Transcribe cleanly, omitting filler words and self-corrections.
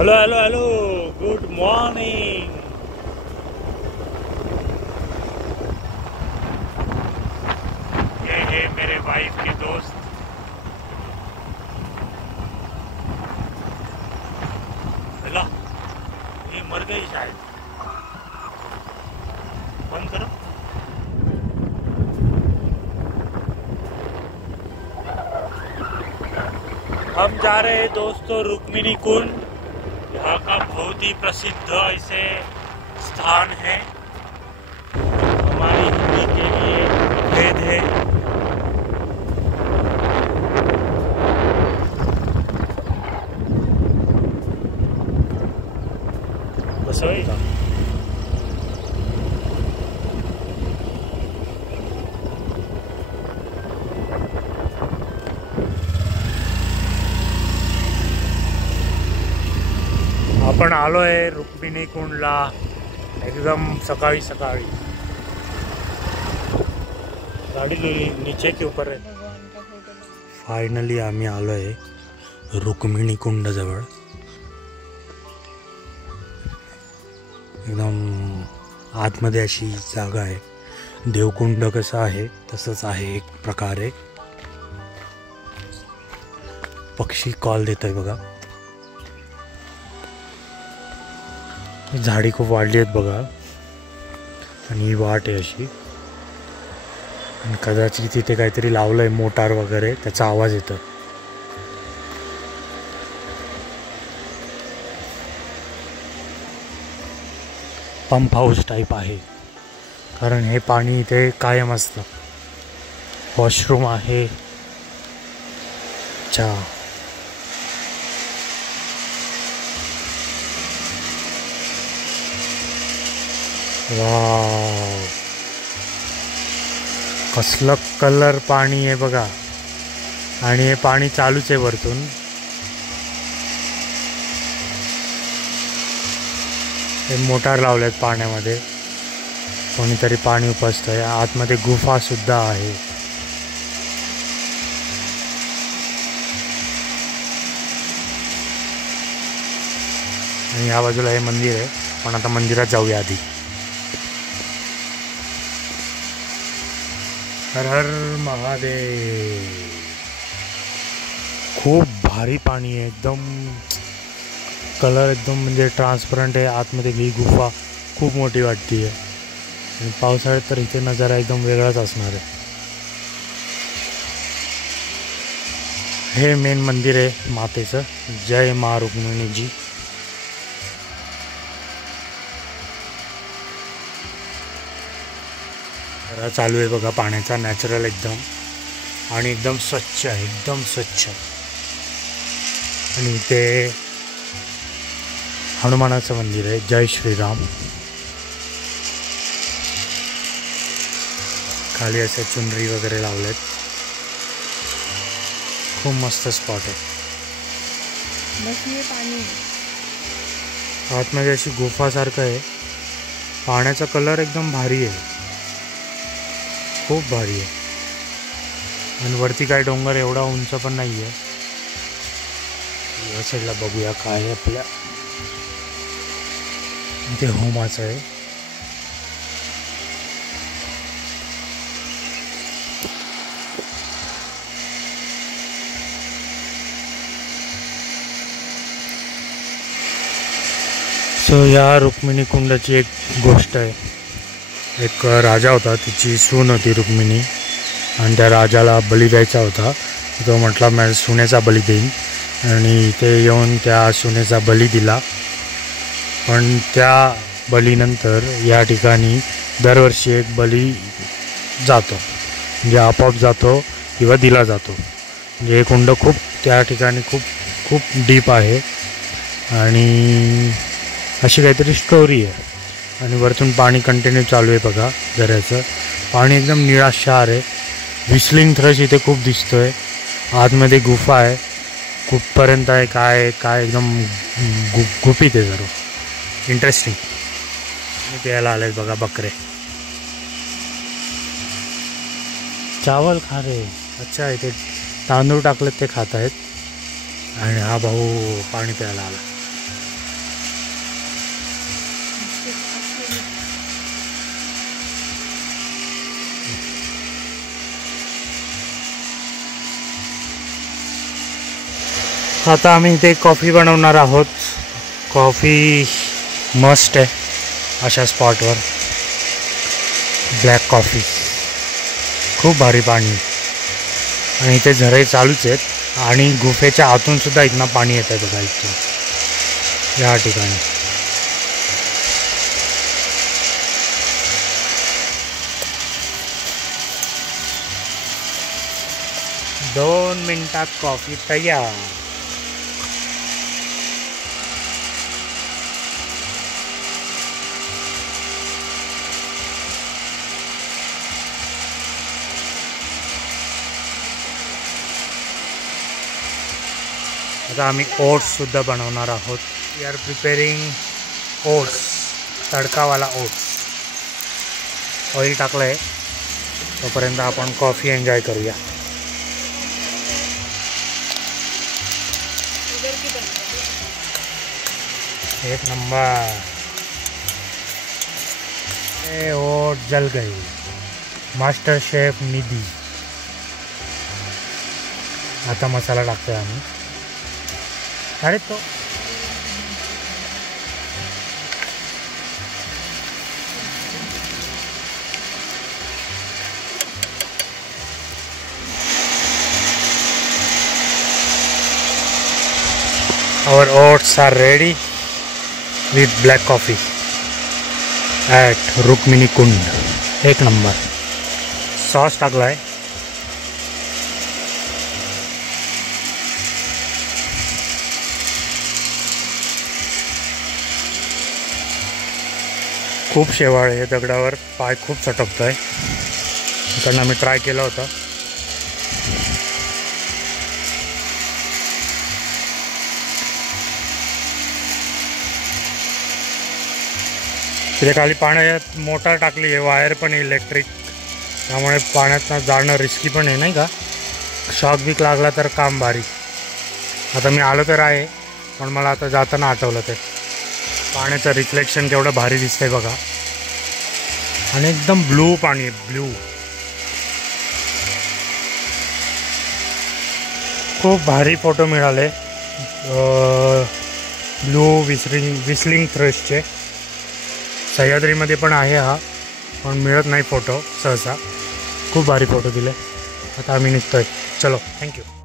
Hello hello hello, good morning. ये है मेरे वाइफ के दोस्त। हेलो, ये मर गई शायद। बंद करो। हम जा रहे हैं दोस्तों रुक्मिणी कुंड। यहाँ का बहुत ही प्रसिद्ध ऐसे स्थान है, हमारी हिंदी के लिए भेद है। बस होगा। आपण आलो आहे रुक्मिणी कुंडला एकदम सकाळी सकाळी। गाड़ी नीचे के ऊपर है। फाइनली आम्ही आलो आहे रुक्मिणी कुंड जवळ। एकदम आतमध्ये अशी जागा आहे। देवकुंड कसं आहे तसंच आहे एक प्रकारे। पक्षी कॉल देतोय बघा। झाडी खूप वाढली आहेत बघा आणि ही वाट आहे अशी। आणि कदाचित तिथे काहीतरी लावलंय मोटार वगैरे, त्याचा आवाज येतो। पंप हाऊस टाईप आहे, कारण हे पाणी इथे कायम असतं। वॉशरूम आहे। अच्छा, वाव, कसलं कलर पाणी आहे बघा। आणि हे पाणी चालूच आहे वरतून। हे मोटार लावलेत पाण्यामध्ये, कोणीतरी पाणी उपसतंय। आतमध्ये गुफा सुद्धा आहे। आणि या बाजूला हे मंदिर आहे, पण आता मंदिरात जाऊया आधी। हर हर महादेव। खूप भारी पाणी आहे, एकदम कलर एकदम म्हणजे ट्रान्सपरंट आहे। आतमध्ये ही गुफा खूप मोठी वाटते आहे। आणि पावसाळ्यात तर इथे नजारा एकदम वेगळाच असणार आहे। हे मेन मंदिर आहे मातेचं। जय मा रुक्मिणी जी। चालू आहे बघा पाण्याचा, नॅचरल एकदम। आणि एकदम स्वच्छ आहे, एकदम स्वच्छ। आणि इथे हनुमानाचं मंदिर आहे। जय श्रीराम। खाली असे चुनरी वगैरे लावलेत। खूप मस्त स्पॉट आहे। आतमध्ये अशी गुफासारखं आहे। पाण्याचा कलर एकदम भारी आहे, खूप भारी आहे। आणि वरती काय डोंगर एवढा उंच पण नाही आहे। या साईडला बघूया काय आहे आपल्या। इथे होमाचं आहे। सो या रुक्मिणी कुंडाची एक गोष्ट आहे। एक राजा होता, तिची सून होती रुक्मिणी, आणि त्या राजाला बली द्यायचा होता। तो म्हटला मी सुनेचा बली देईन, आणि इथे येऊन त्या सुनेचा बली दिला। पण त्या बलीनंतर या ठिकाणी दरवर्षी एक बली जातो, म्हणजे आपोआप जातो किंवा दिला जातो। म्हणजे हे कुंड खूप त्या ठिकाणी खूप खूप डीप आहे। आणि अशी काहीतरी स्टोरी आहे। आणि वरतून पाणी कंटिन्यू चालू आहे बघा झऱ्याचं। पाणी एकदम निळाशार आहे। व्हिस्लिंग थ्रश इथे खूप दिसतोय। आतमध्ये गुफा आहे, कुठपर्यंत आहे काय काय एकदम गुपित आहे जरा, इंटरेस्टिंग। प्यायला आलेत बघा बकरे। चावल खा रे। अच्छा, इथे तांदूळ टाकलेत ते खात आहेत। आणि हा भाऊ पाणी प्यायला आला। आता आम्ही इथे कॉफी बनवणार आहोत. कॉफी मस्ट आहे अशा स्पॉटवर. ब्लॅक कॉफी, खूप भारी पाणी आणि इथे झरे चालूच आहेत आणि गुफेच्या आतून सुद्धा इथनं पाणी येत आहे बघा इथून या ठिकाणी. दोन मिनिटात कॉफी तयार. आता आम्ही ओट्ससुद्धा बनवणार आहोत. वी आर प्रिपेरिंग ओट्स, तडकावाला ओट्स. ऑइल टाकलं आहे, तोपर्यंत आपण कॉफी एन्जॉय करूया. एक नंबर. ए ओट जल गई. मास्टर शेफ निधी. आता मसाला टाकतोय आम्ही. अरे तो our oats are ready with black coffee at Rukmini कुंड. एक नंबर. सॉस टाकलाय. खूप शेवाळ आहे दगडावर, पाय खूप चटकतो आहे. त्यांना मी ट्राय केलं होतं. तिथे खाली पाण्यात मोटार टाकली आहे, वायर पण इलेक्ट्रिक, त्यामुळे पाण्यात जाणं रिस्की पण आहे नाही का. शॉक बीक लागला तर काम भारी. आता मी आलो तर आहे, पण मला आता जाताना आठवलं ते पाण्याचं रिफ्लेक्शन केवढं भारी दिसतंय बघा. आणि एकदम ब्लू पाणी आहे, ब्लू. खूप भारी फोटो मिळाले ब्लू विस्लिंग थ्रस्टचे. सह्याद्रीमध्ये पण आहे हा, पण मिळत नाही फोटो सहसा. खूप भारी फोटो दिले. आता आम्ही निघतोय. चलो, थँक्यू.